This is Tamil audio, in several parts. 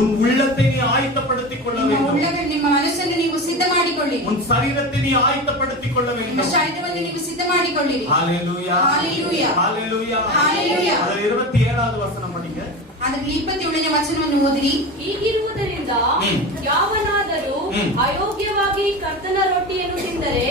உன் உள்ளத்தை நீ ஆயத்தப்படுத்திக் கொள்ள வேண்டும். ನಿಮ್ಮ ಮನಸ್ಸನ್ನು ನೀವು ಸಿದ್ಧ ಮಾಡಿಕೊಳ್ಳಿರಿ. உன் சரீரத்தை நீ ஆயத்தப்படுத்திக் கொள்ள வேண்டும். ನಿಮ್ಮ ಶರೀರವನ್ನು ನೀವು ಸಿದ್ಧ ಮಾಡಿಕೊಳ್ಳಿರಿ. ஹalleluya ஹalleluya ஹalleluya ஹalleluya. 27வது வசனம் படிங்க. ಅದರಲ್ಲಿ 27ನೇ ವಚನವನ್ನು ಓದಿರಿ. ಹೀಗಿರುವುದರಿಂದ ಯಾವನಾದರೂ ಅಯೋಗ್ಯವಾಗಿ ಕರ್ತನ ರೊಟ್ಟಿಯನ್ನು ತಿಂದರೆ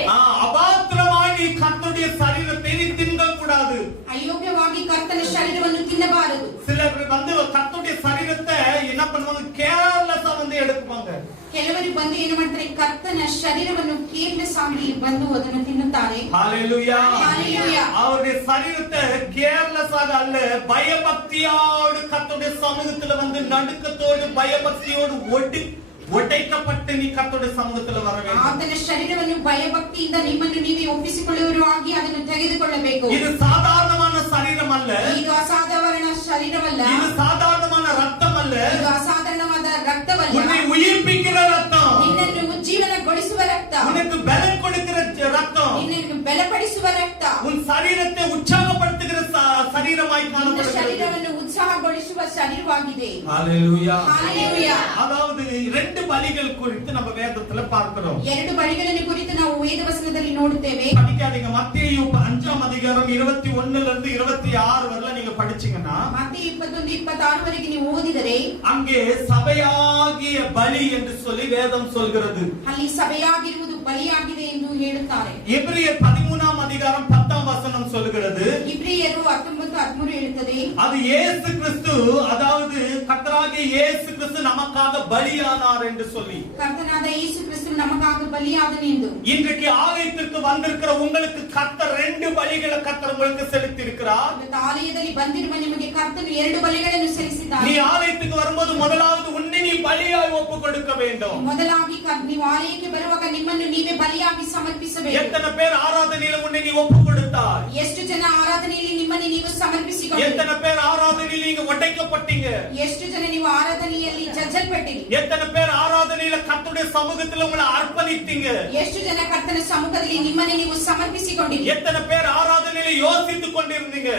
அபாத்திரமாய் நீ கர்த்தருடைய சரீரத்தை நீ தின்னக்கூடாது. ಅಯೋಗ್ಯವಾಗಿ ಕರ್ತನ ಶರೀರವನ್ನು ತಿನ್ನಬಾರದು. சிலர் வந்து கர்த்தருடைய சரீரத்தை என்ன பண்ணுவாங்க, கேர்லெஸ்ஸா வந்து எடுப்பாங்க. ಕೆಲವರು ಬಂದು ಏನು ಮಾಡ್ತಾರೆ, ಕರ್ತನ ಶರೀರವನ್ನು ಕೇರ್ಲೆಸ್ ಆಗಿ ಬಂದು ಅದನ್ನು ತಿನ್ನುತ್ತಾರೆ. ஹalleluya ஹalleluya. அவருடைய சரீரத்தை கேர்லெஸ்ஸாக அல்ல, பயபக்தியோடு கர்த்தருடைய சமூகத்துல வந்து நடுக்கத்தோடு பயபக்தியோடு ಒಡೆಯಲ್ಪಟ್ಟು ನೀ ಕರ್ತನ ಸಮ್ಮುಖದಲ್ಲಿ ವರ வேண்டும். ಆತನ ಶರೀರವನ್ನು ಭಯಭಕ್ತಿಯಿಂದ ನಿಮ್ಮನ್ನು ನೀವೇ ಒಪ್ಪಿಸಿಕೊಳ್ಳುವರು ಆಗಿ ಅದನ್ನು ತೆಗೆದುಕೊಳ್ಳಬೇಕು. ಇದು ಸಾಧಾರಣமான சரீரம் அல்ல, ಇದು ಅಸಾಧಾರಣ ಶರೀರವಲ್ಲ, இது சாதாரணமான ரத்தம் அல்ல, ಇದು ಅಸಾಧಾರಣವಾದ ರಕ್ತವಲ್ಲ, உன்னை உயிர்ப்பிக்கிற ரத்தம், ನಿನ್ನನ್ನು ಉಜ್ಜೀವನಗೊಳಿಸುವ ರಕ್ತ, உனக்கு பலம் கொடுக்கிற ரத்தம், ನಿನ್ನನ್ನು ಬಲಪಡಿಸುವ ರಕ್ತ, உன் சரீரத்தை உற்சாகப்படுத்துகிற சரீரமாய் காணப்படுகிறது. ಶರೀರವನ್ನು ಉತ್ಸಾಹಗೊಳಿಸುವ ಶರೀರವಾಗಿದೆ. ஹalleluya ஹalleluya. அதாவது ரெண்டு பலிகள் குறித்து நம்ம வேதத்துல பார்க்கிறோம். ಎರಡು ಬಲಿಗಳನ್ನು ಕುರಿತು ನಾವು ವೇದವಚನದಲ್ಲಿ ನೋಡುತ್ತೇವೆ. படிக்காதீங்க, மத்தேயு 5ஆம் அதிகாரம் 21ல இருந்து 26 வரை நீங்க படிச்சீங்கன்னா மத்தேயு 21-26 வரைக்கும் ನೀವು ಓದಿದರೆ அங்கே சபையாகிய பலி என்று சொல்லி வேதம் சொல்கிறது. ಅಲ್ಲಿ ಸಭೆಯಾಗಿರುವುದು ಬಲಿಯಾಗಿದೆ ಎಂದು ಹೇಳುತ್ತಾರೆ. எபிரியர் 13ஆம் அதிகாரம் 10ஆம் வசனம் சொல்கிறது. ಇಬ್ರಿಯರು 19:13 ಹೇಳುತ್ತದೆ. அது இயேசு கிறிஸ்து, அதாவது கர்த்தராகிய இயேசு கிறிஸ்து நமக்காக பலியானார் என்று சொல்லி, ಕರ್ತನಾದ ಯೇಸು ಕ್ರಿಸ್ತು ನಮಗಾಗಿ ಬಲಿಯಾದನು ಎಂದು. இன்றைக்கு ஆலயத்திற்கு வந்திருக்கிற உங்களுக்கு கர்த்தர் ரெண்டு பலிகளை கர்த்தர் உங்களுக்கு செலுத்தி இருக்கிறார். ಆಲಯದಲ್ಲಿ ಬಂದಿರುವ ನಿಮಗೆ ಕರ್ತನು ಎರಡು ಬಲಿಗಳನ್ನು ಸಲ್ಲಿಸಿದ್ದಾನೆ. நீ ஆலயத்துக்கு வரும்போது முதலாவது உன்னை நீ பலியாய் ஒப்பு கொடுக்க வேண்டும். ಮೊದಲಾಗಿ ನೀವು ಆಲಯಕ್ಕೆ ಬರುವಾಗ ನಿಮ್ಮನ್ನು ನೀವೇ ಬಲಿಯಾಗಿ ಸಮರ್ಪಿಸಬೇಕು. எத்தனை பேர் ஆராதனையில் உன்னை நீ ஒப்பு கொடுத்தாய்? ಎಷ್ಟು ಜನ ಆರಾಧನೆಯಲ್ಲಿ ನಿಮ್ಮನ್ನು ನೀವು ಸಮರ್ಪಿಸಿಕೊಂಡರು? எத்தனை பேர் ஆராதனையில் நீங்க ஒடைக்கப்பட்டீங்க? ಎಷ್ಟು ಜನ ನೀವು ಆರಾಧನೆಯಲ್ಲಿ ಜಜ್ಜಲ್ಪಟ್ಟಿರಿ? எத்தனை பேர் ஆராதனையில கர்த்தருடைய சமூகத்தில் உங்களை அர்ப்பணித்தீங்க? ಎಷ್ಟು ಜನ ಕರ್ತನ ಸಮ್ಮುಖದಲ್ಲಿ ನಿಮ್ಮನ್ನು ನೀವು ಸಮರ್ಪಿಸಿಕೊಂಡಿರಿ? எத்தனை பேர் ஆராதனையில யோசித்துக் கொண்டிருந்தீங்க?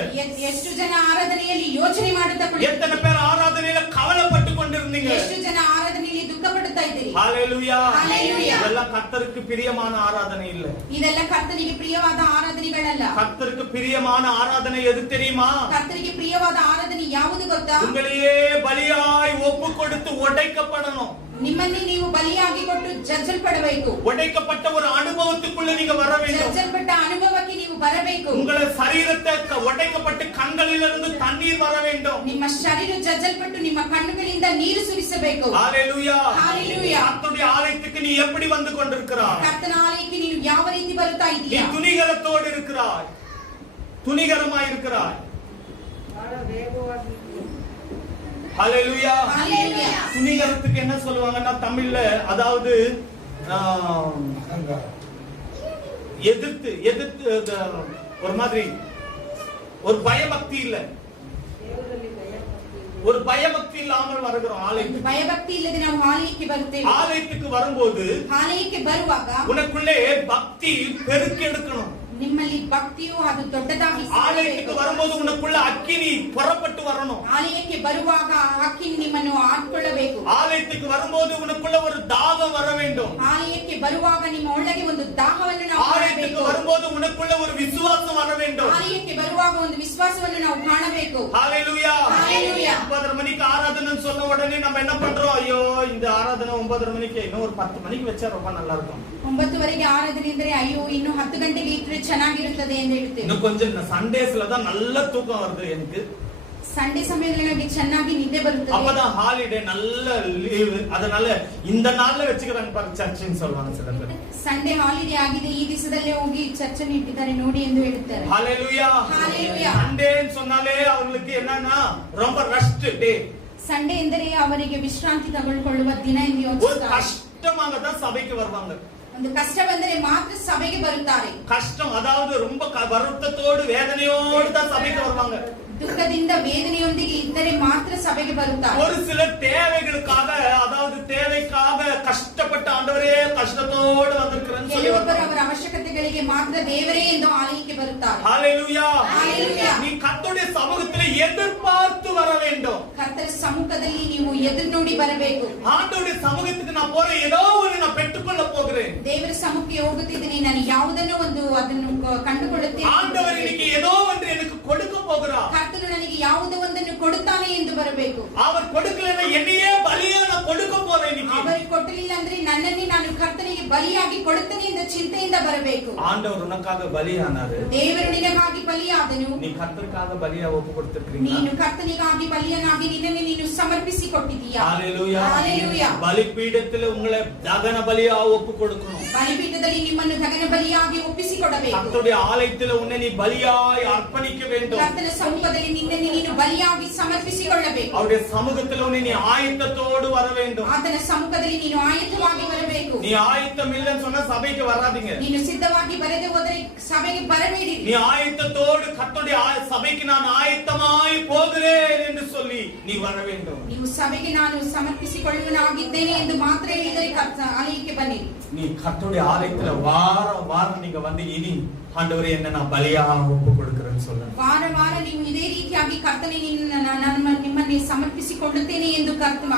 ಎಷ್ಟು ಜನ ಆರಾಧನೆಯಲ್ಲಿ ಯೋಚನೆ ಮಾಡುತ್ತಾ ಕುಳಿತಿರಿ? எத்தனை பேர் ஆராதனையில கவலைப்பட்டு கொண்டிருந்தீங்க? ಎಷ್ಟು ಜನ ಆರಾಧನೆಯಲ್ಲಿ ದುಃಖ ಪಡುತ್ತಾ ಇದ್ದೀರಿ? ஹalleluya ஹalleluya. இதெல்லாம் கர்த்தருக்கு பிரியமான ஆராதனை இல்ல. ಇದೆಲ್ಲ ಕರ್ತನಿಗೆ ಪ್ರಿಯವಾದ ಆರಾಧನೆಗಳಲ್ಲ. கர்த்தருக்கு பிரியமான ஆராதனை எது தெரியுமா? ಕರ್ತನಿಗೆ ಪ್ರಿಯವಾದ ಆರಾಧನೆ ಯಾವುದು ಗೊತ್ತಾ? உங்களையே பலியாய் ஒப்பு கொடுத்து உடைக்கப்படணும். ನಿಮ್ಮನ್ನೇ ನೀವು ಬಲಿಯಾಗಿ ಕೊಟ್ಟು ಜಜ್ಜಲ್ಪಡಬೇಕು. உடைக்கப்பட்ட ஒரு அனுபவத்துக்குள்ள நீங்க வர வேண்டும். ಜಜ್ಜಲ್ಪಟ್ಟ ಅನುಭವಕ್ಕೆ ನೀವು ಬರಬೇಕು. உங்களை சரீரத்தை உடைக்கப்பட்டு கண்களிலிருந்து தண்ணீர் வர வேண்டும். ನಿಮ್ಮ ಶರೀರ ಜಜ್ಜಲ್ಪಟ್ಟು ನಿಮ್ಮ ಕಣ್ಣುಗಳಿಂದ ನೀರು ಸುರಿಸಬೇಕು. ஹalleluya ஹalleluya. கர்த்தருடைய ஆலயத்துக்கு நீ எப்படி வந்து கொண்டிருக்கிறாய்? ಕರ್ತನ ಆಲಯಕ್ಕೆ ನೀನು ಯಾವ ರೀತಿ ಬರುತ್ತಾ நீ ಇದ್ದೀಯಾ? துணிகரத்தோடு இருக்கிறாய், துணிகரமாய் இருக்கிறாய். ஹalleluya ஹalleluya. துணிகரத்துக்கு என்ன சொல்லுவாங்கன்னா தமிழ்ல, அதாவது எதிர்த்து எதிர்த்து ஒரு மாதிரி ஒரு பயபக்தி இல்ல, ஒரு பயபக்தி இல்லாமல் வருகிறோம் ஆலயத்துக்கு. பயபக்தி இல்லದೆ ನಾವು ಆಲಯಕ್ಕೆ ಬರುತ್ತೇವೆ. ஆலயத்துக்கு வரும்போது ಆಲಯಕ್ಕೆ ಬರುವಾಗ உனக்குள்ளே பக்தி பெருக்கெடுக்கணும். ನಿಮ್ಮಲ್ಲಿ ಭಕ್ತಿಯು ಅದು ದೊಡ್ಡದಾಗಿ ஆலயத்துக்கு வரும்போது உனக்குள்ள அக்கினி புறப்பட்டு வரணும். ಆಲಯಕ್ಕೆ ಬರುವಾಗ ಅಕ್ಕಿನಿ ನಿಮ್ಮನ್ನು ಆಡ್ಕೊಳ್ಳಬೇಕು. ஆலயத்துக்கு வரும்போது உனக்குள்ள ஒரு தாகம் வர வேண்டும். ಆಲಯಕ್ಕೆ ಬರುವಾಗ ನಿಮ್ಮ ಒಳಗೆ ಒಂದು ದಾಹವನ್ನು ನಾವು ஆலயத்துக்கு ಕಾಣಬೇಕು. வரும்போது உனக்குள்ள ஒரு விசுவாசம் வர வேண்டும். ಆಲಯಕ್ಕೆ ಬರುವಾಗ ಒಂದು ವಿಶ್ವಾಸವನ್ನು ನಾವು ಕಾಣಬೇಕು. ஹalleluya ஹalleluya. 9:30 மணிக்கு ஆராதனைன்னு சொன்ன உடனே நம்ம என்ன பண்றோம்? ஐயோ இந்த ஆராதனை 9:30 மணிக்கு, இன்னும் ஒரு 10 மணிக்கு வச்சா ரொம்ப நல்லா இருக்கும். 9 ಆರಾಧನೆ ಅಂದ್ರೆ ಅಯ್ಯೋ ಇನ್ನು 10 ಗಂಟೆಗೆ ಇಟ್ಟರೆ ಚೆನ್ನಾಗಿರುತ್ತದೆ ಎಂದು ಹೇಳ್ತೇವೆ. இன்னும் கொஞ்சம் சண்டேஸ்ல தான் நல்ல தூக்கம் வருது எனக்கு. ಸಂಡೇ ಸಮಯದಲ್ಲಿ ನಮಗೆ ಚೆನ್ನಾಗಿ ನಿದ್ದೆ ಬರುತ್ತದೆ. அப்பதான் ஹாலிடே நல்ல லீவ், அதனால இந்த நாள்ல வெச்சுக்கறாங்க பாரு சர்ச்னு சொல்வாங்க சில பேர். ಸಂಡೇ ಹಾಲಿಡೇ ಆಗಿದೆ, ಈ ದಿವಸದಲ್ಲೇ ಹೋಗಿ ಚರ್ಚನ್ನು ಇಟ್ಟಿದ್ದಾರೆ ನೋಡಿ ಎಂದು ಹೇಳುತ್ತಾರೆ. ஹalleluya ஹalleluya. சண்டேன்னு சொன்னாலே அவங்களுக்கு என்னன்னா ரொம்ப ரெஸ்ட் டே. ಸಂಡೇ ಎಂದರೆ ಅವರಿಗೆ ವಿಶ್ರಾಂತಿ ತಗೊಳ್ಕೊಳ್ಳುವ ದಿನ ಎಂದು ஒரு ಯೋಚಿಸುತ್ತಾರೆ. கஷ்டமாக தான் சபைக்கு வருவாங்க. ಒಂದು ಕಷ್ಟ ಬಂದರೆ ಮಾತ್ರ ಸಭೆಗೆ ಬರುತ್ತಾರೆ. கஷ்டம், அதாவது ரொம்ப வருத்தத்தோடு வேதனையோடு தான் சபைக்கு வருவாங்க. ದುಃಖದಿಂದ ವೇದನೆಯೊಂದಿಗೆ ಇದ್ದರೆ ಮಾತ್ರ ಸಭೆಗೆ ಬರುತ್ತಾರೆ. ஒரு சில தேவைகளுக்காக, அதாவது தேவைக்காக கஷ்டப்பட்ட ஆண்டவரே கஷ்டத்தோடு வந்திருக்கிறேன்னு சொல்லி ಕೆಲವೊಬ್ಬರು ಅವರ ಅವಶ್ಯಕತೆಗಳಿಗೆ ಮಾತ್ರ ದೇವರೇ ಎಂದು ಆಲಯಕ್ಕೆ ಬರುತ್ತಾರೆ. ஹalleluya. Hallelujah. நீ கர்த்தருடைய சமூகத்திலே எதிர்பார்த்து வர வேண்டும். ಕರ್ತರ ಸಮ್ಮುಖದಲ್ಲಿ ನೀವು ಎದುರು ನೋಡಿ ಬರಬೇಕು. ஆண்டவருடைய சமூகத்துக்கு நான் போறேன், ஏதோ ஒன்னு நான் பெற்றுக்கொள்ள போகிறேன். ದೇವರ ಸಮ್ಮುಖಕ್ಕೆ ಹೋಗುತ್ತಿದ್ದೀನಿ, ನಾನು ಯಾವುದನ್ನು ಅದನ್ನು ಕಂಡುಕೊಳ್ಳುತ್ತೇನೆ. ஆண்டவர் இன்னைக்கு ஏதோ ஒன்று எனக்கு கொடுக்க போகிறார். ಕರ್ತನು ನನಗೆ ಯಾವುದೋ ಒಂದನ್ನು ಕೊಡುತ್ತಾನೆ ಎಂದು ಬರಬೇಕು. அவர் கொடுக்கலன்னா என்னையே பலியா நான் கொடுக்க போறேன் இன்னைக்கு. ಅವರು ಕೊಟ್ಟಲಿಲ್ಲ ಅಂದ್ರೆ ನನ್ನನ್ನೇ ನಾನು ಕರ್ತನಿಗೆ ಬಲಿಯಾಗಿ ಕೊಡುತ್ತೇನೆ ಎಂಬ ಚಿಂತೆಯಿಂದ ಬರಬೇಕು. ஆண்டவர் உனக்காக பலியானாரு. ದೇವರು ನಿನಗಾಗಿ ಬಲಿಯಾದನು. நீ கர்த்தருக்காக பலியா ஒப்பு கொடுத்திருக்கீங்க. ನೀನು ಕರ್ತನಿಗಾಗಿ ಬಲಿಯನಾಗಿ ನಿನ್ನನ್ನು ನೀನು ಸಮರ್ಪಿಸಿಕೊಟ್ಟಿದ್ದೀಯಾ? ஹalleluya. ஹalleluya. பலிபீடத்தில் உங்களை தகன பலியா ஒப்பு கொடுக்கணும். ಬಲಿಪೀಠದಲ್ಲಿ ನಿಮ್ಮನ್ನು ದಹನ ಬಲಿಯಾಗಿ ಒಪ್ಪಿಸಿಕೊಡಬೇಕು. கர்த்தருடைய ஆலயத்தில் உன்னை நீ பலியாய் அர்ப்பணிக்க வேண்டும். ಕರ್ತನ ಸಮ್ಮುಖದಲ್ಲಿ ನಿನ್ನನ್ನು ನೀನು ಬಲಿಯಾಗಿ ಸಮರ್ಪಿಸಿಕೊಳ್ಳಬೇಕು. அவருடைய சமூகத்தில் உன்னை நீ ஆயத்தத்தோடு வர வேண்டும். ಆತನ ಸಮ್ಮುಖದಲ್ಲಿ ನೀನು ಆಯತ್ತವಾಗಿ ಬರಬೇಕು. நீ ஆயத்தம் இல்லைன்னு சொன்னா சபைக்கு வராதீங்க. ನೀನು ಸಿದ್ಧವಾಗಿ ಬರದೆ ಹೋದರೆ ಸಭೆಗೆ ಬರಬೇಡಿ. நீ ஆயத்தத்தோடு கர்த்தருடைய சபைக்கு நான் ஆயத்தமாய் போகிறேன் என்று சொல்லி நீ வர வேண்டும். ನೀವು ಸಭೆಗೆ ನಾನು ಸಮರ್ಪಿಸಿಕೊಳ್ಳುವನಾಗಿದ್ದೇನೆ ಎಂದು ಮಾತ್ರ ಹೇಳಿದರೆ ಆಲಯಕ್ಕೆ ಬನ್ನಿ. நீ கர்த்தருடைய ஆலயத்துல வாரம் நீங்க வந்து இனி ஆண்டவரே என்ன நான் பலியா ஒப்பு கொடுக்கிறேன்னு சொல்லுங்க. ವಾರ ನೀವು ಇದೇ ರೀತಿಯಾಗಿ ಕರ್ತನಿಗೆ ನಿಮ್ಮನ್ನು ಸಮರ್ಪಿಸಿಕೊಳ್ಳುತ್ತೇನೆ ಎಂದು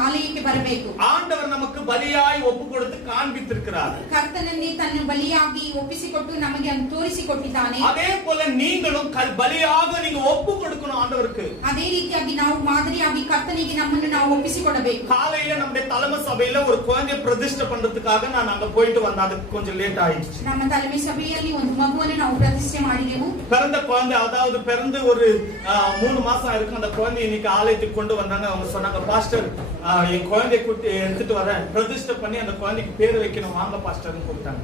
ಆಲಯಕ್ಕೆ ಬರಬೇಕು. ஆண்டவர் நமக்கு பலியாய் ஒப்பு கொடுத்து காண்பித்திருக்கிறார். ಕರ್ತನನ್ನೇ ತನ್ನ ಬಲಿಯಾಗಿ ಒಪ್ಪಿಸಿಕೊಟ್ಟು ನಮಗೆ ಅದನ್ನು ತೋರಿಸಿಕೊಟ್ಟಿದ್ದಾನೆ. அதே போல நீங்களும் பலியாக நீங்க ஒப்பு கொடுக்கணும் ஆண்டவருக்கு. ಅದೇ ರೀತಿಯಾಗಿ ನಾವು ಮಾದರಿಯಾಗಿ ಕರ್ತನಿಗೆ ನಮ್ಮನ್ನು ನಾವು ಒಪ್ಪಿಸಿಕೊಡಬೇಕು. காலையில நம்முடைய தலைமை சபையில ஒரு குழந்தையை பிரதிஷ்டை பண்றதுக்காக நான் அங்க போயிட்டு வந்தேன். அதுக்கு கொஞ்சம் லேட் ஆயிடுச்சு. ನಮ್ಮ தலைமை ಸಭೆಯಲ್ಲಿ ಒಂದು ಮಗುವನ್ನು ನಾವು ಪ್ರತಿಷ್ಠೆ ಮಾಡಿದೆವು. பிறந்த குழந்தை, அதாவது பிறந்து ஒரு 3 மாசம் இருக்கு. அந்த குழந்தை இன்னைக்கு ஆலயத்துக்கு கொண்டு வந்தாங்க. அவங்க சொன்னாங்க, பாஸ்டர் என் குழந்தைய எடுத்துட்டு வரேன், பிரதிஷ்டை பண்ணி அந்த குழந்தைக்கு பேர் வைக்கணும், வாங்க பாஸ்டர்னு கூப்பிட்டாங்க.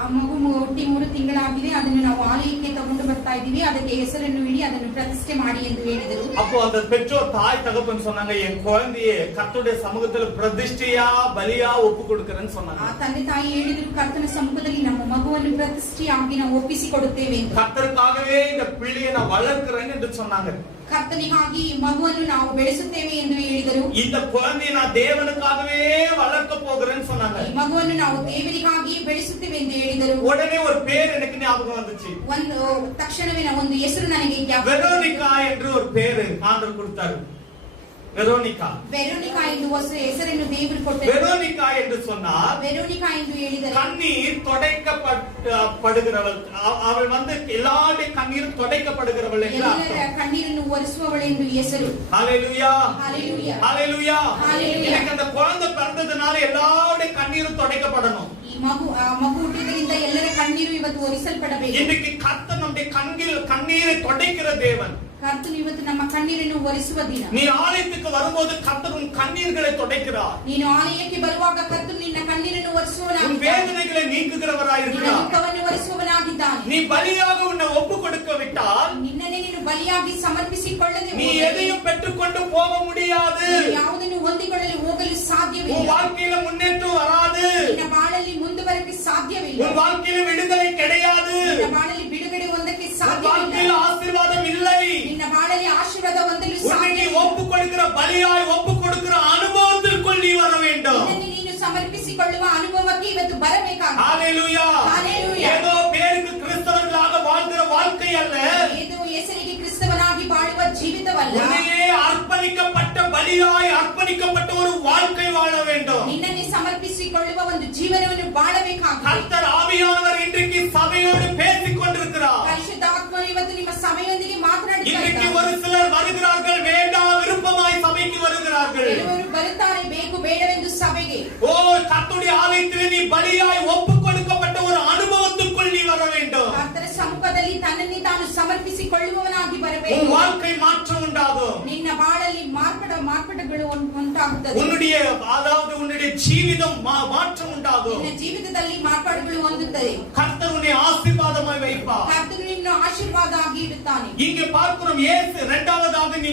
ಆ ಮಗು ಹುಟ್ಟಿ 3 ತಿಂಗಳಾಗಿದೆ. ಅದನ್ನು ನಾವು ಆಲಯಕ್ಕೆ ತಗೊಂಡು ಬರ್ತಾ ಇದ್ದೀವಿ, ಅದಕ್ಕೆ ಹೆಸರನ್ನು ಇಡಿ, ಅದನ್ನು ಪ್ರತಿಷ್ಠೆ ಮಾಡಿ ಎಂದು ಹೇಳಿದರು. அப்போ அந்த பெற்றோர் தாய் தகப்பன் சொன்னாங்க, என் குழந்தையை கர்த்தருடைய சமூகத்துல பிரதிஷ்டையா பலியா ஒப்பு கொடுக்கிறேன்னு சொன்னாங்க. ಆ ತಂದೆ ತಾಯಿ ಹೇಳಿದರು, ಕರ್ತನ ಸಮ್ಮುಖದಲ್ಲಿ ನಮ್ಮ ಮಗುವನ್ನು ಪ್ರತಿಷ್ಠೆಯಾಗಿ ನಾವು ಒಪ್ಪಿಸಿಕೊಡುತ್ತೇವೆ ಎಂದು. கர்த்தருக்காகவே இந்த பிள்ளையை நான் வளர்க்கிறேன்னு என்று சொன்னாங்க. ಕರ್ತನಿಗಾಗಿ ಮಗುವನ್ನು ನಾವು ಬೆಳೆಸುತ್ತೇವೆ ಎಂದು ಹೇಳಿದರು. இந்த குழந்தையை நான் தேவனுக்காகவே வளர்க்க போகிறேன்னு சொன்னாங்க. ಈ ಮಗುವನ್ನು ನಾವು ದೇವರಿಗಾಗಿ ಬೆಳೆಸುತ್ತೇವೆ ಎಂದು ಹೇಳಿದರು. உடனே ஒரு பேர் எனக்கு ஞாபகம் வந்துச்சு. ತಕ್ಷಣವೇ ಒಂದು ಹೆಸರು ನನಗೆ வெரோனிகா என்று ஒரு பேரு ஆண்டவர் கொடுத்தாரு. வெரோனிகா ಎಂದು ಹೆಸರನ್ನು ದೇವರು ಕೊಟ್ಟರು. வெரோனிகா என்று சொன்னார், வெரோனிகா ಎಂದು ಹೇಳಿದರೆ கண்ணீர் துடைக்கப்படுகிறவள். அவள் வந்து எல்லாருடைய கண்ணீரும் துடைக்கப்படுகிறவள் என்று ಎಲ್ಲರ அர்த்தம். ಕಣ್ಣೀರನ್ನು ಒರೆಸುವವಳು ಎಂದು ಹೆಸರು. ஹalleluya. ஹalleluya. ஹalleluya. ஹalleluya. எனக்கு அந்த குழந்தை பிறந்ததுனால எல்லாருடைய கண்ணீரும் துடைக்கப்படணும். ಈ ಮಗು ಹುಟ್ಟಿದ್ರಿಂದ ಎಲ್ಲರ ಕಣ್ಣೀರು ಇವತ್ತು ಒರೆಸಲ್ಪಡಬೇಕು. இன்னைக்கு கர்த்தர் நம்முடைய கண்ணீரை துடைக்கிற தேவன். ಕರ್ತನು ಇವತ್ತು ನಮ್ಮ ಕಣ್ಣೀರನ್ನು ಒರೆಸುವ ದಿನ. நீ ஆலயத்துக்கு வரும்போது கர்த்தர் உன் கண்ணீர்களை துடைக்கிறார். ನೀನು ಆಲಯಕ್ಕೆ ಬರುವಾಗ ಕರ್ತನು ನಿನ್ನ ಕಣ್ಣೀರನ್ನು ಒರೆಸುವವನಾಗಿದ್ದಾನೆ. உன் வேதனைகளை நீக்குகிறவராயிருக்கிறார். ನಿನ್ನ ದುಃಖವನ್ನು ಒರೆಸುವವನಾಗಿದ್ದಾನೆ. நீ பலியாக உன்னை ஒப்பு கொடுக்க விட்டால் ನಿನ್ನನ್ನೇ ನೀನು ಬಲಿಯಾಗಿ ಸಮರ್ಪಿಸಿಕೊಳ್ಳದೆ நீ எதையும் பெற்றுக்கொண்டு போக முடியாது. ಯಾವುದನ್ನು ಹೊಂದಿಕೊಳ್ಳಲು ಹೋಗಲು ಸಾಧ್ಯವಿಲ್ಲ. உன் வாழ்க்கையில முன்னேற்றம் வராது. ನಿನ್ನ ಬಾಳಲ್ಲಿ ಮುಂದೆ ಬರಕ್ಕೆ ಸಾಧ್ಯವಿಲ್ಲ. உன் வாழ்க்கையில விடுதலை கிடையாது. ನಿನ್ನ ಬಾಳಲ್ಲಿ ಬಿಡುಗಡೆ ಹೊಂದಕ್ಕೆ உன் ಸಾಧ್ಯವಿಲ್ಲ. வாழ்க்கையில ஆசீர்வாதம் இல்லை. ನಿನ್ನ ಬಾಳಲ್ಲಿ ಆಶೀರ್ವಾದ ಹೊಂದಲು உன்னை நீ ಸಾಧ್ಯವಿಲ್ಲ. ஒப்பு கொடுக்கிற பலியாய் ஒப்பு கொடுக்கிற அனுபவத்திற்குள் நீ வர வேண்டும். ನಿನ್ನನ್ನು ನೀನು ಸಮರ್ಪಿಸಿಕೊಳ್ಳುವ ಅನುಭವಕ್ಕೆ ಇವತ್ತು ಬರಬೇಕಾಗಿದೆ. ஹalleluya. ஹalleluya. ஏதோ பேருக்கு கிறிஸ்தவர்களாக வாழ்கிற வாழ்க்கை அல்ல. ಇದು ಹೆಸರಿಗೆ ಕ್ರಿಸ್ತವನಾಗಿ ಬಾಳುವ ಜೀವಿತವಲ್ಲ. உன்னையே அர்ப்பணிக்கப்பட்ட பலியாய் அர்ப்பணிக்கப்பட்ட ஒரு வாழ்க்கை வாழ வேண்டும். ನಿನ್ನನ್ನೇ ಸಮರ್ಪಿಸಿಕೊಳ್ಳುವ ಒಂದು ಜೀವನವನ್ನು ಬಾಳಬೇಕಾಗಿದೆ. கர்த்தர் ஆவியானவர் இன்றைக்கு சபையோடு பேசிக் கொண்டிருக்கிறார். ಪರಿಶುದ್ಧಾತ್ಮನು ಇವತ್ತು ನಿಮ್ಮ ಸಭೆಯೊಂದಿಗೆ ಮಾತನಾಡುತ್ತಾ இன்றைக்கு ಇದ್ದಾನೆ. ஒரு சிலர் வருகிறார்கள், வேண்டாம் விருப்பமாய் சபைக்கு வருகிறார்கள். ಕೆಲವರು ಬರುತ್ತಾರೆ ಬೇಕು ಬೇಡವೆಂದು ಸಭೆಗೆ. ஓ கர்த்தருடைய ஆலயத்திலே நீ பலியாய் ஒப்பு கொடுக்கப்பட்ட ஒரு அனுபவத்துக்குள் நீ வர வேண்டும். ಕರ್ತನ ಸಮ್ಮುಖದಲ್ಲಿ ತನ್ನನ್ನೇ ತಾನು ಸಮರ್ಪಿಸಿಕೊಳ್ಳುವವನಾಗಿ ಬರಬೇಕು. உன் வாழ்க்கை மாற்றம் உண்டாகும். ನಿನ್ನ ಬಾಳಲ್ಲಿ ಮಾರ್ಪಾಡುಗಳು ಉಂಟಾಗುತ್ತದೆ. உன்னுடைய ஜீவிதம் மாற்றம் உண்டாகும். ನಿನ್ನ ಜೀವಿತದಲ್ಲಿ ಮಾರ್ಪಾಡುಗಳು ಹೊಂದುತ್ತದೆ. கர்த்தர் உன்னை ஆசீர்வாதமாய் வைப்பார். ಕರ್ತನು ನಿನ್ನನ್ನು ಆಶೀರ್ವಾದ ಆಗಿ ಇಡುತ್ತಾನೆ. இங்கே பார்க்கிறோம், இயேசு இரண்டாவதாக நீ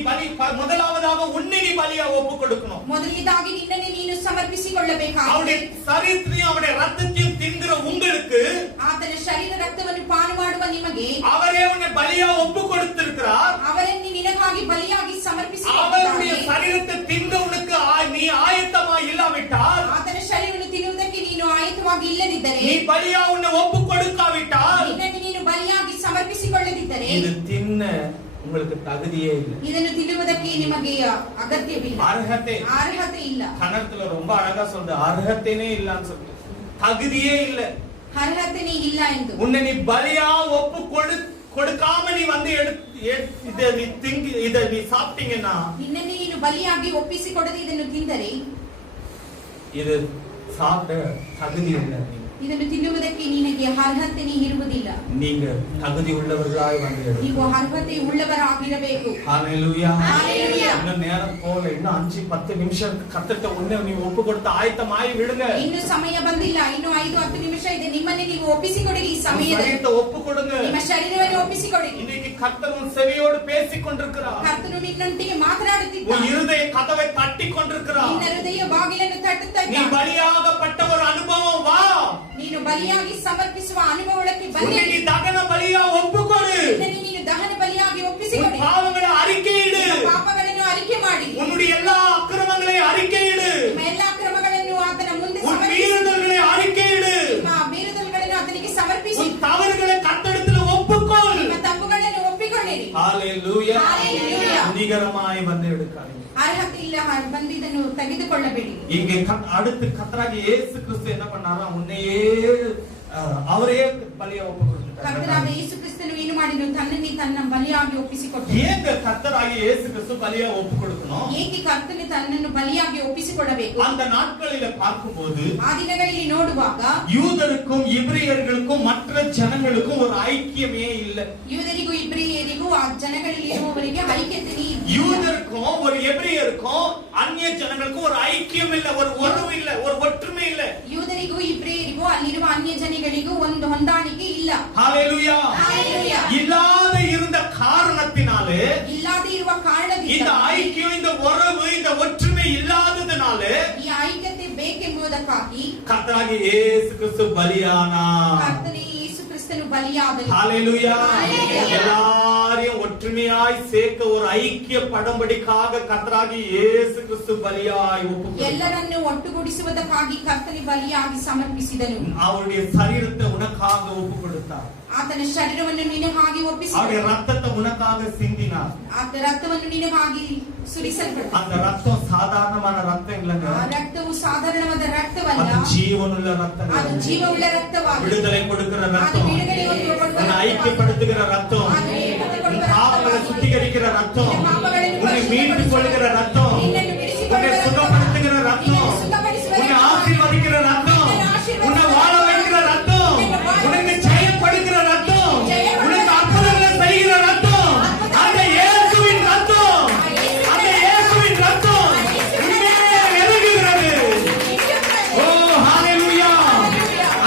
முதலாவதாக உன்னை நீ பலியா ஒப்பு கொடுக்கணும். ಮೊದಲನೇದಾಗಿ ನಿನ್ನನ್ನೇ ನೀನು ಸಮರ್ಪಿಸಿಕೊಳ್ಳಬೇಕಾಗಿದೆ. அவருடைய சரீரத்தையும் அவருடைய ரத்தத்தையும் தின்கிற உங்களுக்கு ಆತನ ಶರೀರ ರಕ್ತವನ್ನು ಪಾನ ಮಾಡುವ ನಿಮಗೆ அவரே உன்னை பலியா ஒப்பு கொடுத்திருக்கிறார். ಅವರನ್ನು ನಿನಗಾಗಿ ಬಲಿಯಾಗಿ அவருடைய ಸಮರ್ಪಿಸಿಕೊಳ್ಳುತ್ತಾನೆ. சரீரத்தை தின்கிறவனுக்கு நீ ஆயத்தமா இல்லாவிட்டால், ಆತನ ಶರೀರವನ್ನು ತಿನ್ನುವುದಕ್ಕೆ ನೀನು ಆಯತವಾಗಿ ಇಲ್ಲದಿದ್ದರೆ, நீ பலியா உன்னை ஒப்பு கொடுக்காவிட்டால், ನಿನ್ನನ್ನು ನೀನು ಬಲಿಯಾಗಿ ಸಮರ್ಪಿಸಿಕೊಳ್ಳದಿದ್ದರೆ இது தின்ன உங்களுக்கு தகுதியே இல்லை. ಇದನ್ನು ತಿನ್ನುವುದಕ್ಕೆ ನಿಮಗೆ ಅಗತ್ಯವಿಲ್ಲ, ಅರ್ಹತೆ ಇಲ್ಲ. கணத்துல ரொம்ப அழகா சொல்ற அர்ஹத்தேனே இல்லன்னு சொல்லிட்டு தகுதியே இல்ல, ಅರ್ಹತೆನೇ ಇಲ್ಲ ಎಂದು. உன்னை நீ பலியா ஒப்பு கொடுக்காம நீ வந்து இத நீ சாப்பிட்டீங்கன்னா, ನಿನ್ನನ್ನು ನೀನು ಬಲಿಯಾಗಿ ಒಪ್ಪಿಸಿಕೊಡದೆ ಇದನ್ನು ತಿಂದರೆ இது சாப்பிட தகுதி இல்லை. ಇದನ್ನು ತಿನ್ನುವುದಕ್ಕೆ ನಿನಗೆ ಅರ್ಹತೆನೇ ಇರುವುದಿಲ್ಲ. நீங்க தகுதி உள்ளவர்களாய் வந்து ನೀವು ಅರ್ಹತೆ ಉಳ್ಳವರಾಗಿರಬೇಕು. ஹalleluya. ஹalleluya. இன்னும் நேரம் போல, இன்னும் 5-10 நிமிஷம் கர்த்தர்ட்ட ஒண்ணே நீ ஒப்பு கொடுத்து ஆயத்தமாய் விடுங்க. ಇನ್ನು ಸಮಯ ಬಂದಿಲ್ಲ, ಇನ್ನು 5-10 ನಿಮಿಷ ಇದೆ. ನಿಮ್ಮನ್ನೇ ನೀವು ಒಪ್ಪಿಸಿಕೊಡಿ. ಈ ಸಮಯದಲ್ಲಿ ஒப்பு கொடுங்க. ನಿಮ್ಮ ಶರೀರವನ್ನು ಒಪ್ಪಿಸಿಕೊಡಿ. இன்னைக்கு கர்த்தர் உன் செவியோடு பேசிக் கொண்டிருக்கிறார். ಕರ್ತನು ನಿನ್ನೊಂದಿಗೆ ಮಾತನಾಡುತ್ತಿದ್ದಾನೆ. உன் இருதய கதவை தட்டி கொண்டிருக்கிறார். ನಿನ್ನ ಹೃದಯ ಬಾಗಿಲನ್ನು ತಟ್ಟುತ್ತಾ நீ ಇದ್ದಾನೆ. பலியாகப்பட்ட ஒரு அனுபவம் வா. ನೀನು ಬಲಿಯಾಗಿ ಸಮರ್ಪಿಸುವ ಅನುಭವಕ್ಕೆ ಬನ್ನಿ. நீ தகன பலியா ஒப்புக்கொடு. ನೀನು ದಹನ ಬಲಿಯಾಗಿ ಒಪ್ಪಿಸಿಕೊಡಿ. பாவங்களை அறிக்கையிடு. ಪಾಪಗಳನ್ನು ಅರಿಕೆ ಮಾಡಿ. உன்னுடைய எல்லா அக்கிரமங்களை அறிக்கையிடு. ನಿಮ್ಮ ಎಲ್ಲಾ ಕ್ರಮಗಳನ್ನು ಆತನ ಮುಂದೆ உன் ಸಮರ್ಪಿಸಿ. மீறுதல்களை அறிக்கையிடு. ನಿಮ್ಮ ಮೀರುದಲ್ಗಳನ್ನು ಆತನಿಗೆ ಸಮರ್ಪಿಸಿ. உன் தவறுகளை கர்த்தரிடத்தில் ஒப்புக்கொள். ನಿಮ್ಮ ತಪ್ಪುಗಳನ್ನು ಒಪ್ಪಿಕೊಳ್ಳಿರಿ. ஹalleluya. ஹalleluya. நிகரமாய் வந்து எடுக்காதீங்க. ಅರ್ಹತೆ ಇಲ್ಲ ಬಂದಿದ್ದನ್ನು ತೆಗೆದುಕೊಳ್ಳಬೇಡಿ. இங்கே அடுத்து கர்த்தராகிய இயேசு கிறிஸ்து என்ன பண்ணாரா, உன்னையே அவரே பலியா ஒப்பு கொடுத்தார். ಕರ್ತನಾದ ಯೇಸು ಕ್ರಿಸ್ತನು ಏನು ಮಾಡಿದನು, ತನ್ನನ್ನೇ ತನ್ನ ಬಲಿಯಾಗಿ ಒಪ್ಪಿಸಿಕೊಟ್ಟನು. ஏங்க கர்த்தராகிய இயேசு கிறிஸ்து பலியா ஒப்பு கொடுக்கணும்? ಏಕೆ ಕರ್ತನು ತನ್ನನ್ನು ಬಲಿಯಾಗಿ ಒಪ್ಪಿಸಿಕೊಡಬೇಕು? அந்த நாட்களில பார்க்கும்போது ಆ ದಿನಗಳಲ್ಲಿ ನೋಡುವಾಗ யூதருக்கும் இப்ரியர்களுக்கும் மற்ற ஜனங்களுக்கும் ஒரு ஐக்கியமே இல்லை. ಯೂದರಿಗೂ ಇಬ್ರಿಯರಿಗೂ ಆ ಜನಗಳಲ್ಲಿ ಇರುವವರಿಗೆ ಐಕ್ಯತೆ யூதருக்கும் ஒரு எபிரியருக்கும் அந்நிய ஜனங்களுக்கும் ஒரு ஐக்கியம் இல்ல, ஒரு உறவு இல்ல, ஒரு ஒற்றுமை இல்ல. ಯೂದರಿಗೂ ಇಬ್ರಿಯರಿಗೂ ಅಲ್ಲಿರುವ ಅನ್ಯ ಜನಿಗಳಿಗೂ ಒಂದು ಹೊಂದಾಣಿಕೆ ಇಲ್ಲ. ஹalleluya. ஹalleluya. இல்லாத இருந்த காரணத்தினாலே, ಇಲ್ಲದೆ ಇರುವ ಕಾರಣದಿಂದ, இந்த ஐக்கியம், இந்த உறவு, இந்த ஒற்றுமை இல்லாததினாலே ಈ ಐಕ್ಯತೆ ಬೇಕೆಂಬುದಕ್ಕಾಗಿ கர்த்தராகிய இயேசு கிறிஸ்து பலியானார். ಕರ್ತನೇ ಯೇಸು ಕ್ರಿಸ್ತನು ಬಲಿಯಾದನು. ஹalleluya. ஹalleluya. எல்லாரையும் ஒற்றுமையாய் சேர்க்க ஒரு ஐக்கிய படம்படிக்காக கர்த்தராகிய இயேசு கிறிஸ்து பலியாய் ஒப்பு கொடுத்தார். ಎಲ್ಲರನ್ನು ಒಟ್ಟುಗೂಡಿಸುವುದಕ್ಕಾಗಿ ಕರ್ತನೆ ಬಲಿಯಾಗಿ ಸಮರ್ಪಿಸಿದನು. அவருடைய சரீரத்தை உனக்காக ஒப்பு கொடுத்தார். ಆತನ ಶರೀರವನ್ನು ನಿನಗಾಗಿ ಒಪ್ಪಿಸಿದನು. அவருடைய ரத்தத்தை உனக்காக சிந்தினார். ಆತ ರಕ್ತವನ್ನು ನಿನಗಾಗಿ ಸುರಿಸಲ್ಪಟ್ಟನು. அந்த ரத்தம் சாதாரணமான ரத்தம் இல்லங்க. ಆ ರಕ್ತವು ಸಾಧಾರಣವಾದ ರಕ್ತವಲ್ಲ, அது ஜீவனுள்ள ரத்தம். ಅದು ಜೀವವುಳ್ಳ ರಕ್ತವಾಗಿದೆ. விடுதலை கொடுக்கிற ಅದು ரத்தம். ಬಿಡುಗಡೆ ಕೊಡುವ உன்னை ஐக்கியப்படுத்துகிற ரத்தம். அது ಏಕತೆ உன் ಕೊಡುವ பாவங்களை ರಕ್ತವಾಗಿದೆ. சுத்திகரிக்கிற ரத்தம். ನಿನ್ನ ಪಾಪಗಳನ್ನು உன்னை மீட்டுக் கொள்கிற ரத்தம். ನಿನ್ನನ್ನು ಬಿಡಿಸಿಕೊಳ್ಳುವ உன்னை ರಕ್ತ. சுகப்படுத்துகிற ரத்தம். ನಿನ್ನನ್ನು ಸುಖಪಡಿಸುವ உன்னை ರಕ್ತ. ஆசீர்வதிக்கிற ரத்தம். உன்னை வாழ வைக்கிற ரத்தம். உனக்கு ஜெயப்படுகிற ரத்தம். உனக்கு அற்புதங்களை செய்கிற ரத்தம். அந்த இயேசுவின் ரத்தம். அந்த இயேசுவின் ரத்தம் உண்மையிலே இறங்குகிறது. ஓ ஹalleluya.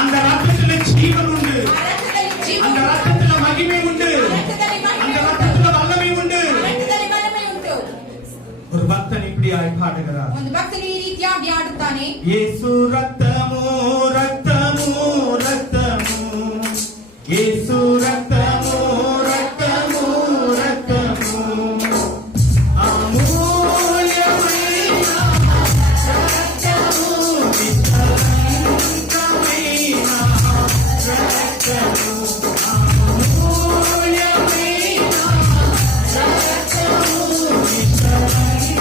அந்த ரத்தத்திலே ஜீவன் உண்டு. ಆ ರಕ್ತದಲ್ಲಿ ಜೀವ அந்த ಉಂಟು. ரத்தத்திலே மகிமை உண்டு. ಆ ರಕ್ತದಲ್ಲಿ அந்த ಮಹಿಮೆ ಉಂಟು. ரத்தத்திலே வல்லமை உண்டு. ಆ ರಕ್ತದಲ್ಲಿ ಬಲಮೆ ಉಂಟು. ஒரு பக்தன் இப்படியாய் பாடுகிறார். ಒಂದು ಭಕ್ತನು ಈ ರೀತಿಯಾಗಿ ಆಡುತ್ತಾನೆ. యేసు రక్తము రక్తము రక్తము, యేసు రక్తము రక్తము రక్తము, అమూల్యమైన రక్తము, విశిష్టమైన రక్తము, అమూల్యమైన రక్తము, విశిష్టమైన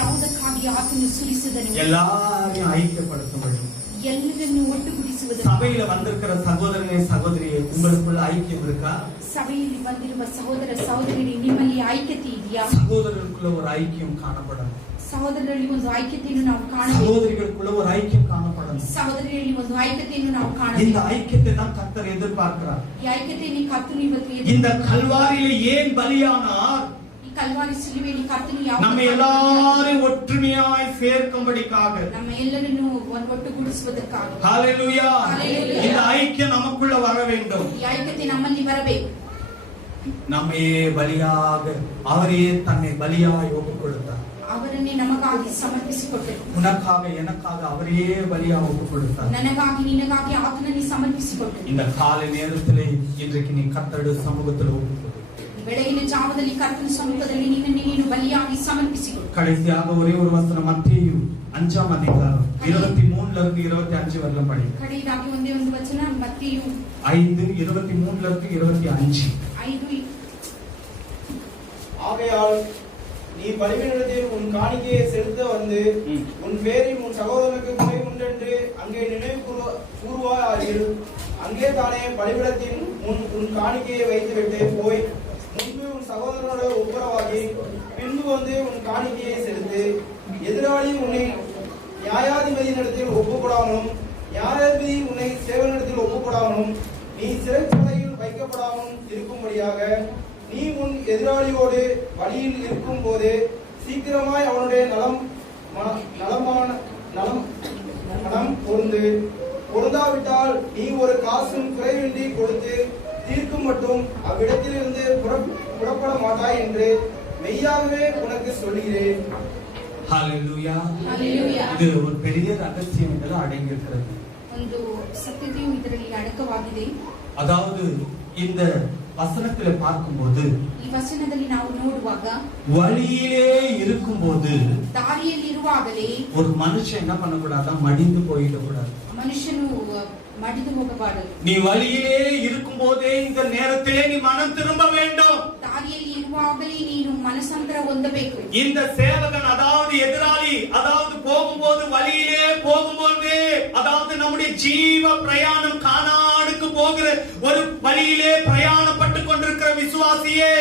ಯಾವುದಕ್ಕಾಗಿ ಆತನು ಸುರಿಸಿದನು? எல்லாரையும் ஐக்கியப்படுத்தும்படி. ಎಲ್ಲರನ್ನು ಒಟ್ಟುಗೂಡಿಸುವುದು. சபையில வந்திருக்கிற சகோதரனே சகோதரியே, உங்களுக்குள்ள ஐக்கியம் இருக்கா? ಸಭೆಯಲ್ಲಿ ಬಂದಿರುವ ಸಹೋದರ ಸಹೋದರಿ, ನಿಮ್ಮಲ್ಲಿ ಐಕ್ಯತೆ ಇದೆಯಾ? சகோதரருக்குள்ள ஒரு ஐக்கியம் காணப்படணும். ಸಹೋದರರಲ್ಲಿ ಒಂದು ಐಕ್ಯತೆಯನ್ನು ನಾವು ಕಾಣಬೇಕು. சகோதரிகளுக்குள்ள ஒரு ஐக்கியம் காணப்படணும். ಸಹೋದರಿಯಲ್ಲಿ ಒಂದು ಐಕ್ಯತೆಯನ್ನು ನಾವು இந்த ಕಾಣಬೇಕು. ஐக்கியத்தை தான் கர்த்தர் எதிர்பார்க்கிறார். ಈ ಐಕ್ಯತೆಯನ್ನು ಕರ್ತನು ಇವತ್ತು இந்த கல்வாரியில ஏன் பலியானார்? ಈ ಕಲ್ವಾರಿ ಸಿಲುಬೆಯಲ್ಲಿ ಕರ್ತನು ಯಾವ நம்ம எல்லாரும் ஒற்றுமையாய் சேர்க்கும்படிக்காக, ನಮ್ಮ ಎಲ್ಲರನ್ನು ಒಟ್ಟುಗೂಡಿಸುವುದಕ್ಕಾಗಿ. ஹalleluya. ஹalleluya. இந்த ஐக்கியம் நமக்குள்ள வர வேண்டும். ಈ ಐಕ್ಯತೆ ನಮ್ಮಲ್ಲಿ ಬರಬೇಕು. நம்மே பலியாக, அவரே தன்னை பலியாய் ஒப்புக் கொடுத்தார். ಅವರನ್ನೇ ನಮಗಾಗಿ ಸಮರ್ಪಿಸಿಕೊಟ್ಟರು. உனக்காக எனக்காக அவரே பலியாக ஒப்புக் கொடுத்தார். ನನಗಾಗಿ ನಿನಗಾಗಿ ಆತನನ್ನೇ ಸಮರ್ಪಿಸಿಕೊಟ್ಟರು. இந்த காலை நேரத்திலே இன்றைக்கு நீ கர்த்தருடைய சமூகத்தில் ஒப்புக் கொடு. ಬೆಳಗಿನ ಜಾವದಲ್ಲಿ ಕರ್ತನ ಸಮ್ಮುಖದಲ್ಲಿ ನಿನ್ನನ್ನು ನೀನು ಬಲಿಯಾಗಿ ಸಮರ್ಪಿಸಿಕೊಡು. கடைசியாக ஒரே ஒரு வசனம், மத்தேயு 5ஆம் அதிகாரம் 23 இருந்து 25 வரலாம் படி. ಕಡೆಯದಾಗಿ ಒಂದೇ ಒಂದು ವಚನ, ಮತ್ತೇಯು 5:23 இருந்து 25. 5. ஆகையால் நீ பலிபீடத்தில் உன் காணிக்கையை செலுத்த வந்து உன் பேரில் உன் சகோதரனுக்கு குறை உண்டென்று அங்கே நினைவு கூறுவாயில், அங்கே தானே பலிபீடத்தின் உன் காணிக்கையை வைத்துவிட்டு போய் முன்பு உன் சகோதரனோட ஒப்புரவாகி பின்பு வந்து உன் காணிக்கையை செலுத்து. எதிராளி உன்னை நியாயாதிபதியினிடத்தில் ஒப்புக்கொடாமலும் நியாயாதிபதி உன்னை சேவனிடத்தில் ஒப்புக்கொடாமலும் நீ சிறைச்சாலையில் வைக்கப்படாமலும் இருக்கும்படியாக நீ உன் எதிராளியோடு வழியில் இருக்கும் போது சீக்கிரமாய் அவனுடைய நலம் பொருந்தாவிட்டால் நீ ஒரு காசும் குறைவின்றி கொடுத்து தீர்க்கும் மட்டும் அவ்விடத்திலிருந்து புறப்பட மாட்டாய் என்று மெய்யாகவே உனக்கு சொல்கிறேன். ஹalleluya. ஹalleluya. இது ஒரு பெரிய ரகசியம் என்று அடங்கி இருக்கிறது. ಒಂದು ಸತ್ಯತೆಯು ಇದರಲ್ಲಿ ಅಡಕವಾಗಿದೆ. அதாவது இந்த வசனத்திலே பார்க்கும்போது, ಈ ವಚನದಲ್ಲಿ ನಾವು ನೋಡುವಾಗ, வழியிலே இருக்கும்போது ದಾರಿಯಲ್ಲಿರುವಾಗಲೇ ஒரு மனுஷன் என்ன பண்ணக்கூடாது? மடிந்து போயிடக்கூடாது. ಮನುಷ್ಯನು ಮಡಿದು ಹೋಗಬಾರದು. நீ வழியிலே இருக்கும் போதே இந்த நேரத்திலே நீ மனம் திரும்ப வேண்டும். ದಾರಿಯಲ್ಲಿ ಇರುವಾಗಲೇ ನೀನು ಮನಸ್ಸಾಂತರ ಹೊಂದಬೇಕು. இந்த சேவகன், அதாவது எதிராளி, அதாவது போகும்போது வழியிலே போகும்போது, அதாவது நம்முடைய ஜீவ பிரயாணம் கானானுக்கு போகிற ஒரு வழியிலே பிரயாணப்பட்டு கொண்டிருக்கிற விசுவாசியே,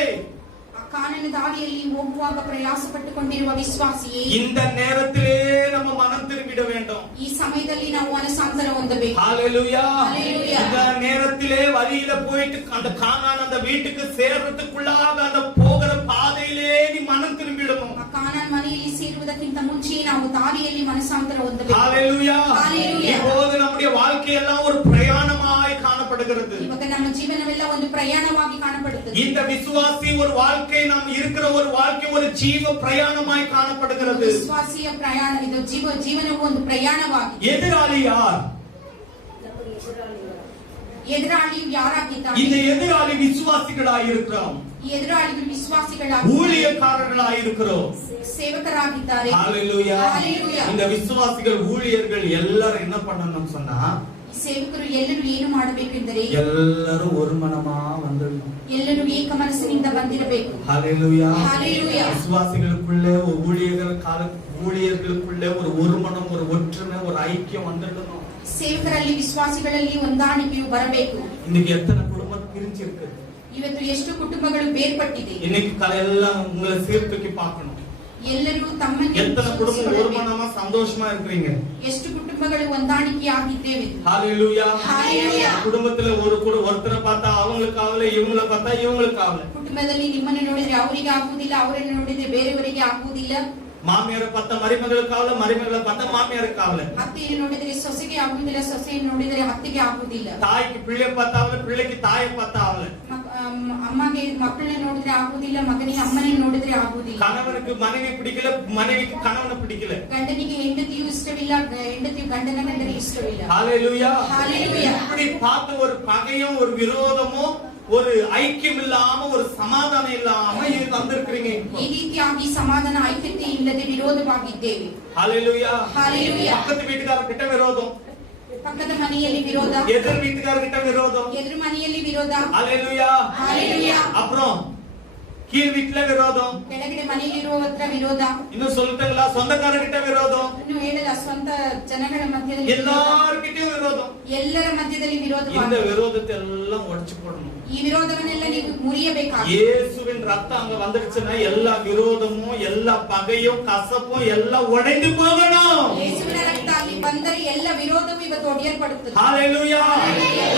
ಕಾನನ ದಾರಿಯಲ್ಲಿ ಹೋಗುವಾಗ ಪ್ರಯಾಸ ಪಟ್ಟುಕೊಂಡಿರುವ ವಿಶ್ವಾಸಿಯೇ, இந்த நேரத்திலே நம்ம மனம் திரும்பிட வேண்டும். ಈ ಸಮಯದಲ್ಲಿ ನಾವು ಮನಸ್ಸಾಂತರ ಹೊಂದಬೇಕು. ஹalleluya. ஹalleluya. இந்த நேரத்திலே வழியில போயிட்டு அந்த கானான் அந்த வீட்டுக்கு சேர்றதுக்குள்ளாக அந்த போகிற பாதையிலே நீ மனம் திரும்பிடணும். ಆ ಕಾನಾನ್ ಮನೆಯಲ್ಲಿ ಸೇರುವುದಕ್ಕಿಂತ ಮುಂಚೆ ನಾವು ದಾರಿಯಲ್ಲಿ ಮನಸ್ಸಾಂತರ ಹೊಂದಬೇಕು. ஹalleluya. ஹalleluya. இப்போது நம்முடைய வாழ்க்கையெல்லாம் ஒரு பிரயாணமாய் காணப்படுகிறது. ಇವಾಗ ನಮ್ಮ ಜೀವನವೆಲ್ಲ ಒಂದು ಪ್ರಯಾಣವಾಗಿ ಕಾಣப்படுತ್ತದೆ. இந்த விசுவாசி ஒரு வாழ்க்கை, நாம் இருக்கிற ஒரு வாழ்க்கை ஒரு ஜீவ பிரயாணமாய் காணப்படுகிறது. ವಿಶ್ವಾಸಿಯ ಪ್ರಯಾಣ ಇದು. ಜೀವನವು ಒಂದು ಪ್ರಯಾಣವಾಗಿದೆ. எதிராளி யார்? ಎದುರಾಳಿಯು ಯಾರಾಗಿದ್ದಾನೆ? இந்த எதிராளி விசுவாசிகளாய் இருக்கிறோம். ಈ ಎದುರಾಳಿಗಳು ವಿಶ್ವಾಸಿಗಳಾಗಿ, ஊழியக்காரர்களாய் இருக்கிறோம். ಸೇವಕರಾಗಿದ್ದಾರೆ. ஹalleluya. ஹalleluya. இந்த விசுவாசிகள் ஊழியர்கள் எல்லாரும் என்ன பண்ணணும்னு சொன்னா, ಈ ಸೇವಕರು ಎಲ್ಲರೂ ಏನು ಮಾಡಬೇಕೆಂದರೆ எல்லாரும் ஒரு மனமா வந்துடணும். ಎಲ್ಲರೂ ಏಕ ಮನಸ್ಸಿನಿಂದ ಬಂದಿರಬೇಕು. ஹalleluya. ஹalleluya. விசுவாசிகளுக்குள்ள ஊழியர்களுக்குள்ள ஒரு மனம், ஒரு ஒற்றுமை, ஒரு ஐக்கியம் வந்துடணும். ಸೇವಕರಲ್ಲಿ ವಿಶ್ವಾಸಿಗಳಲ್ಲಿ ಹೊಂದಾಣಿಕೆಯು ಬರಬೇಕು. இன்னைக்கு எத்தனை குடும்பம் பிரிஞ்சு இருக்கு? ಇವತ್ತು ಎಷ್ಟು ಕುಟುಂಬಗಳು ಬೇರ್ಪಟ್ಟಿದೆ. இன்னைக்கு எல்லாம் உங்களை சீர்தூக்கி பார்க்கணும். ಎಲ್ಲರೂ ತಮ್ಮನ್ನು எத்தனை குடும்பம் ஒரு மனமா சந்தோஷமா இருக்கிறீங்க? ಎಷ್ಟು ಕುಟುಂಬಗಳು ಹೊಂದಾಣಿಕೆಯಾಗಿದ್ದೇವೆ. ஹalleluya. ஹalleluya. குடும்பத்துல ஒருத்தரை பார்த்தா அவங்களுக்கு ஆகல, இவங்களை பார்த்தா இவங்களுக்கு ஆகல. ಕುಟುಂಬದಲ್ಲಿ ನಿಮ್ಮನ್ನು ನೋಡಿದ್ರೆ ಅವರಿಗೆ ಆಗುವುದಿಲ್ಲ, ಅವರನ್ನು ನೋಡಿದ್ರೆ ಬೇರೆಯವರಿಗೆ ಆಗುವುದಿಲ್ಲ. மாமியாரை பார்த்தா மருமகளுக்கு ஆகல, மருமகளை பார்த்தா மாமியாருக்கு ஆகல. ಅತ್ತೆಯನ್ನು ನೋಡಿದ್ರೆ ಸೊಸೆಗೆ ಆಗುವುದಿಲ್ಲ, ಸೊಸೆಯನ್ನು ನೋಡಿದ್ರೆ ಅತ್ತೆಗೆ ಆಗುವುದಿಲ್ಲ. தாய்க்கு பிள்ளை பார்த்தா ஆகல, பிள்ளைக்கு தாயை பார்த்தா ஆகல. ಅಮ್ಮಗೆ ಮಕ್ಕಳನ್ನ ನೋಡಿದ್ರೆ ಆಗುವುದಿಲ್ಲ, ಮಗನಿಗೆ ಅಮ್ಮನನ್ನು ನೋಡಿದ್ರೆ ಆಗುವುದಿಲ್ಲ. கணவனுக்கு மனைவி பிடிக்கல, மனைவிக்கு கணவனை பிடிக்கல. ಗಂಡನಿಗೆ ಹೆಂಡತಿಯು ಇಷ್ಟವಿಲ್ಲ, ಹೆಂಡತಿಯು ಗಂಡನಿಗೆ ಇಷ್ಟವಿಲ್ಲ. ஹalleluya. ஹalleluya. இப்படி பார்த்து ஒரு பகையும் ஒரு விரோதமும் ஒரு ஐக்கியம் இல்லாம ஒரு சமாதானம் இல்லாம வந்திருக்கிறீங்க. ಈ ರೀತಿಯಾಗಿ ಸಮಾಧಾನ, ಐಕ್ಯತೆ ಇಲ್ಲದೆ ವಿರೋಧವಾಗಿದ್ದೇವೆ. ஹalleluya. ஹalleluya. பக்கத்து வீட்டுக்காரர்கிட்ட விரோதம், ಪಕ್ಕದ ಮನೆಯಲ್ಲಿ ವಿರೋಧ, எதிர் வீட்டுக்காரர்கிட்ட விரோதம், ಎದುರು ಮನೆಯಲ್ಲಿ ವಿರೋಧ. ஹalleluya. ஹalleluya. அப்புறம் கீழ் வீட்டுல விரோதம், ಕೆಳಗಡೆ ಮನೆಯಲ್ಲಿರುವ ಹತ್ರ ವಿರೋಧ, இன்னும் சொல்லிட்டுங்களா சொந்தக்காரர்கிட்ட விரோதம், ಇನ್ನು ಹೇಳಲ್ಲ ಸ್ವಂತ ಜನಗಳ ಮಧ್ಯದಲ್ಲಿ ವಿರೋಧ, எல்லார்கிட்டயும் விரோதம். ಎಲ್ಲರ ಮಧ್ಯದಲ್ಲಿ இந்த ವಿರೋಧವಾಗಿದೆ. விரோதத்தை எல்லாம் உடைச்சு போடணும். ಈ ವಿರೋಧವನ್ನೆಲ್ಲ ನೀವು ಮುರಿಯಬೇಕಾಗಿದೆ. இயேசுவின் ரத்தம் அங்க வந்துருச்சுன்னா எல்லா விரோதமும் எல்லா பகையும் கசப்பும் எல்லாம் உடைந்து போகணும். ಯೇಸುವಿನ ರಕ್ತ ಅಲ್ಲಿ ಬಂದರೆ ಎಲ್ಲ ವಿರೋಧವೂ ಇವತ್ತು ಒಡೆಯಲ್ಪಡುತ್ತದೆ. ஹalleluya.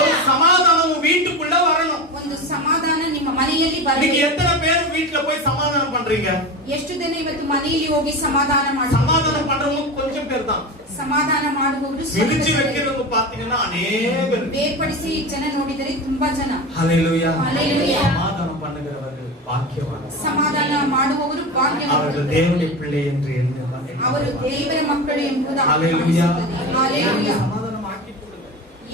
ஒரு சமாதானம் வீட்டுக்குள்ள வரணும். ಒಂದು ಸಮಾಧಾನ ನಿಮ್ಮ ಮನೆಯಲ್ಲಿ நீங்க ಬರಬೇಕು. எத்தனை பேர் வீட்டுல போய் சமாதானம் பண்றீங்க? ಎಷ್ಟು ದಿನ ಇವತ್ತು ಮನೆಯಲ್ಲಿ ಹೋಗಿ ಸಮಾಧಾನ ಮಾಡಿ சமாதானம் பண்றவங்க கொஞ்சம் பேர் தான். ಸಮಾಧಾನ ಮಾಡುವವರು ಸ್ವಲ್ಪ பிரிச்சு ಜನ. வைக்கிறவங்க பாத்தீங்கன்னா அநேகர். ಬೇರ್ಪಡಿಸಿ ಜನ ನೋಡಿದರೆ ತುಂಬಾ ಜನ. ஹalleluya. ஹalleluya. சமாதானம் பண்ணுகிறவர்கள் பாக்கியவான்கள். ಸಮಾಧಾನ ಮಾಡುವವರು அவர்கள் ಭಾಗ್ಯವಂತರು. தேவனுடைய பிள்ளை என்று எண்ணுவார்கள். ಅವರು ದೇವರ ಮಕ್ಕಳು ಎಂಬುದು ஹalleluya. ஹalleluya. சமாதானம் ஆக்கி கொடுங்க.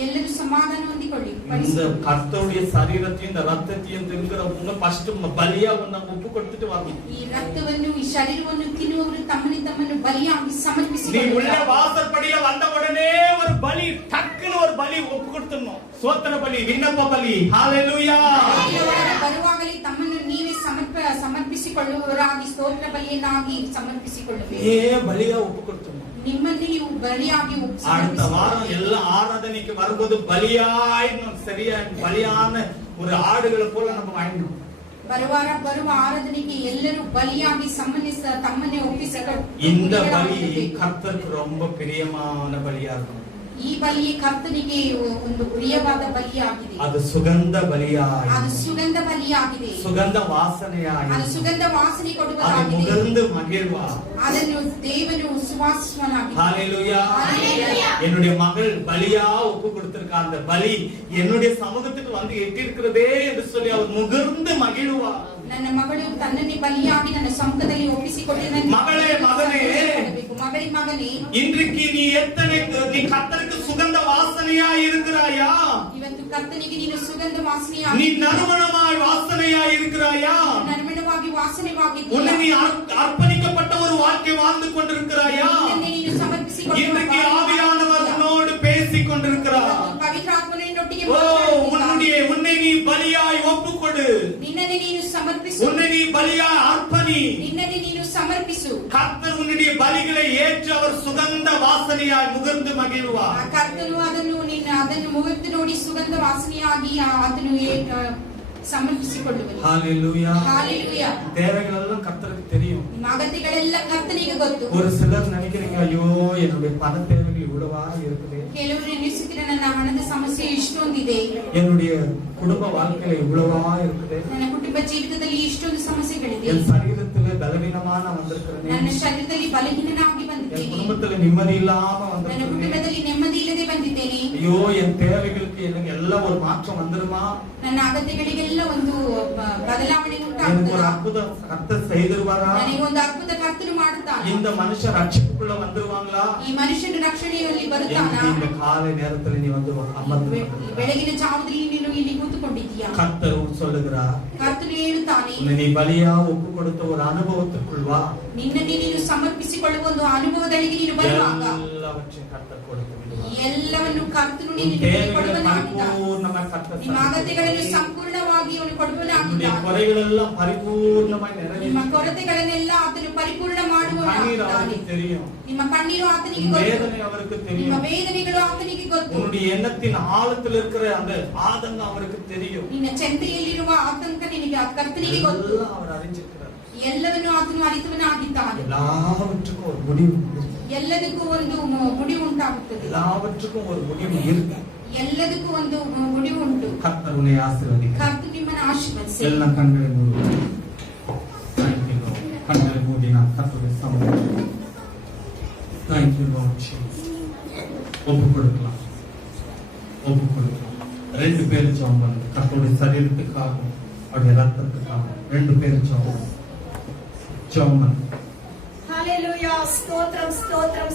ಎಲ್ಲರೂ ಸಮಾಧಾನ ಹೊಂದಿಕೊಳ್ಳಿ. இந்த கர்த்தருடைய சரீரத்தையும் இந்த ரத்தத்தையும் தின்கிறவங்க ஃபர்ஸ்ட் பலியா நம்ம ஒப்பு கொடுத்துட்டு வரணும். ಈ ರಕ್ತವನ್ನು ಈ ಶರೀರವನ್ನು ತಿನ್ನುವವರು ತಮ್ಮನ್ನು ಬಲಿಯಾಗಿ நீ ಸಮರ್ಪಿಸಿಕೊಳ್ಳುವರು. உள்ள வாசற்படியில வந்த உடனே ஒரு பலி டக்குன்னு ஒரு பலி ஒப்பு கொடுத்துடணும். சோத்திர பலி, விண்ணப்ப பலி. ஹalleluya. ಒಳಗೆ ಬರುವಾಗಲೇ ತಮ್ಮನ್ನು ನೀವೇ ಸಮರ್ಪಿಸಿಕೊಳ್ಳುವವರಾಗಿ ಸ್ತೋತ್ರ ಬಲಿಯನ್ನಾಗಿ ಸಮರ್ಪಿಸಿಕೊಳ್ಳಬೇಕು. ஏ பலியா ஒப்பு கொடுத்துடணும். ನಿಮ್ಮನ್ನು ನೀವು ಬಲಿಯಾಗಿ அடுத்த வாரம் எல்லா ஆராதனைக்கு வரும்போது பலியாயிடணும். சரியா பலியான ஒரு ஆடுகளை போல நம்ம வாங்கிடணும். ಬರುವ ಆರಾಧನೆಗೆ ಎಲ್ಲರೂ ಬಲಿಯಾಗಿ ತಮ್ಮನ್ನೇ ಒಪ್ಪಿಸಿಕೊಳ್ಳ. இந்த பலி கர்த்தருக்கு ரொம்ப பிரியமான பலியா இருக்கும். ಈ ಬಲಿ ಕರ್ತನಿಗೆ ಒಂದು ಪ್ರಿಯವಾದ ಬಲಿಯಾಗಿದೆ. அது சுகந்த பலியா, ಅದು ಸುಗಂಧ ಬಲಿಯಾಗಿದೆ. சுகந்த வாசனையா, ಅದು ಸುಗಂಧ ವಾಸನೆ அது ಕೊಡುವುದಾಗಿದೆ. முகர்ந்து மகிழ்வா. ಅದನ್ನು ದೇವರು ಸುವಾಸನಾಗಿದೆ. ஹalleluya. ஹalleluya. என்னுடைய மகள் பலியா ஒப்பு கொடுத்திருக்கா. அந்த பலி என்னுடைய சமூகத்துக்கு வந்து எட்டி இருக்கிறதே என்று சொல்லி அவர் முகர்ந்து மகிழ்வா. ನನ್ನ ಮಗಳು ತನ್ನನ್ನೇ ಬಲಿಯಾಗಿ ನನ್ನ ಸಮ್ಮುಖದಲ್ಲಿ ಒಪ್ಪಿಸಿಕೊಟ್ಟಿದ್ದಾನೆ. மகளே, மகனே, ಮಗನೇ, இன்றைக்கு நீ கர்த்தருக்கு சுகந்த வாசனையா இருக்கிறாயா? ಇವತ್ತು ಕರ್ತನಿಗೆ ನೀನು ಸುಗಂಧ நீ ವಾಸನೆಯಾಗಿ, நறுமணமாய் வாசனையா இருக்கிறாயா? ನರ್ಮಣವಾಗಿ ವಾಸನೆವಾಗಿದ್ದೀಯ. உன்னை நீ அர்ப்பணிக்கப்பட்ட ஒரு வாழ்க்கை வாழ்ந்து கொண்டிருக்கிறாயா? ನಿನ್ನನ್ನೇ ನೀನು ಸಮರ್ಪಿಸಿಕೊಳ್ಳುವ இன்றைக்கு ஆவியானவர் உன்னோடு பேசிக் கொண்டிருக்கிறார். ಪವಿತ್ರಾತ್ಮನೊಟ್ಟಿಗೆ உன்னை நீ பலியாய் ஒப்புக்கொடு. ನಿನ್ನನ್ನೇ ನೀನು ಸಮರ್ಪಿಸು. உன்னை நீ பலியாய் அர்ப்பணி. ನಿನ್ನನ್ನೇ ನೀನು ಸಮರ್ಪಿಸು. கர்த்தர் உன்னுடைய பலிகளை ஏற்று அவர் சுகந்த வாசனையாய் முகர்ந்து மகிழ்வார். ಆ ಕರ್ತನು ಅದನ್ನು ಮುಗಿದು ನೋಡಿ ಸುಗಂಧ ವಾಸನೆಯಾಗಿ ಅದನ್ನು ಸಮರ್ಪಿಸಿಕೊಳ್ಳುವನು. ஹalleluya. ஹalleluya. தேவைகள் எல்லாம் கர்த்தருக்கு தெரியும். ನಿಮ್ಮ ಅಗತ್ಯಗಳೆಲ್ಲ ಕರ್ತನಿಗೆ ಗೊತ್ತು. ஒரு சிலர் நினைக்கிறீங்க, ஐயோ என்னுடைய பண தேவைகள் இவ்வளவா இருக்குது, ಕೆಲವರು ಎನಿಸುತ್ತೀರ ನನ್ನ ಹಣದ ಸಮಸ್ಯೆ ಇಷ್ಟೊಂದಿದೆ, என்னுடைய குடும்ப வாழ்க்கையில இவ்வளவா இருக்குது, ನನ್ನ ಕುಟುಂಬ ಜೀವಿತದಲ್ಲಿ ಇಷ್ಟೊಂದು ಸಮಸ್ಯೆಗಳಿದೆ, என் சரீரத்துல பலவீனமா நான் வந்திருக்கிறேன், ನನ್ನ ಶರೀರದಲ್ಲಿ ಬಲಹೀನನಾಗಿ என் ಬಂದಿದ್ದೇನೆ, குடும்பத்துல நிம்மதி இல்லாம ನನ್ನ வந்திருக்கிறேன், ಕುಟುಂಬದಲ್ಲಿ ನೆಮ್ಮದಿ ಇಲ್ಲದೆ ಬಂದಿದ್ದೇನೆ, ஐயோ என் தேவைகளுக்கு எனக்கு எல்லாம் ஒரு மாற்றம் வந்துருமா, ನನ್ನ ಅಗತ್ಯಗಳಿಗೆಲ್ಲ ಒಂದು ಬದಲಾವಣೆ எனக்கு ஒரு ಉಂಟಾಗುತ್ತದೆ, அற்புதம் கர்த்தர் செய்திருவாரா, ನನಗೆ ಒಂದು ಅದ್ಭುತ ಕರ್ತನು ಮಾಡುತ್ತಾನೆ, இந்த மனுஷன் ரட்சிப்புக்குள்ள வந்துருவாங்களா, ಈ ಮನುಷ್ಯನ ರಕ್ಷಣೆಯಲ್ಲಿ ಬರುತ್ತಾನ. இந்த காலை நேரத்துல நீ வந்து அமர்ந்து ಬೆಳಗಿನ ಜಾವದಲ್ಲಿ ನೀನು ಇಲ್ಲಿ ಕೂತುಕೊಂಡಿದ್ದೀಯಾ? கர்த்தர் சொல்லுகிறார், ಕರ್ತನು ಹೇಳುತ್ತಾನೆ, உன்னை நீ பலியா ஒப்பு கொடுத்த ஒரு அனுபவத்துக்குள் வா, ನಿನ್ನನ್ನೇ ನೀನು ಸಮರ್ಪಿಸಿಕೊಳ್ಳುವ ಒಂದು ಅನುಭವದೊಳಗೆ ನೀನು ಬರುವಾಗ எல்லாவற்றையும் கர்த்தர் கொடுத்து விடுவார். ಎಲ್ಲವನ್ನು ಕರ್ತನು உன் ನಿನಗೆ தேவைகளை ಕೊಡುವನಾಗಿದ್ದಾನೆ. பரிபூர்ணமாய் கர்த்தர் ನಿಮ್ಮ ಅಗತ್ಯಗಳನ್ನು சந்தித்து ಸಂಪೂರ್ಣವಾಗಿ ಅವನು உன்னுடைய ಕೊಡುವನಾಗಿದ್ದಾನೆ. குறைகள் எல்லாம் பரிபூர்ணமாய் ನಿಮ್ಮ நிறைவேற்றி ಕೊರತೆಗಳನ್ನೆಲ್ಲ ಆತನು ಪರಿಪೂರ್ಣ கண்ணீர் ಮಾಡುವನಾಗಿದ್ದಾನೆ. அவருக்கு தெரியும், ನಿಮ್ಮ ಕಣ್ಣೀರು ಆತನಿಗೆ உன் ಗೊತ್ತು, வேதனை அவருக்கு ನಿಮ್ಮ தெரியும், ವೇದನೆಗಳು ಆತನಿಗೆ ಗೊತ್ತು, உன்னுடைய எண்ணத்தின் ஆழத்தில் இருக்கிற அந்த ஆதங்கம் அவருக்கு தெரியும், ನಿನ್ನ ಚಿಂತೆಯಲ್ಲಿರುವ ಆತಂಕ ನಿನಗೆ ಕರ್ತನಿಗೆ ಗೊತ್ತು. எல்லாம் அவர் அறிஞ்சிருக்கிறார். ಎಲ್ಲವನ್ನು ಆತನು ಅರಿತವನಾಗಿದ್ದಾನೆ. எல்லாவற்றுக்கும் ஒரு முடிவு இருக்கு. ಎಲ್ಲದಕ್ಕೂ ಒಂದು ಮುಡಿವು ಉಂಟಾಗುತ್ತದೆ. எல்லாவற்றுக்கும் ஒரு முடிவு இருக்கு. ಎಲ್ಲದಕ್ಕೂ ಒಂದು ಮುಡಿವು ಉಂಟು. கர்த்தர் உன்னை ஆசீர்வதிக்கிறார். ಕರ್ತನು ನಿಮ್ಮನ್ನು ಆಶೀರ್ವದಿಸಿ. எல்லாம் கண்களை மூடி Thank you, Lord. கண்களை மூடினா கர்த்தருடைய சமூகத்தில் Thank you, Lord Jesus. ஒப்பு கொடுக்கலாம், ஒப்பு கொடுக்கலாம். 2 பேர் ஜெபம் பண்ணுங்க. கர்த்தருடைய சரீரத்துக்காகவும் அவருடைய ரத்தத்துக்காகவும் 2 பேர் ஜெபம் பண்ணுங்க. హల్లెలూయా స్తోత్రం స్తోత్రం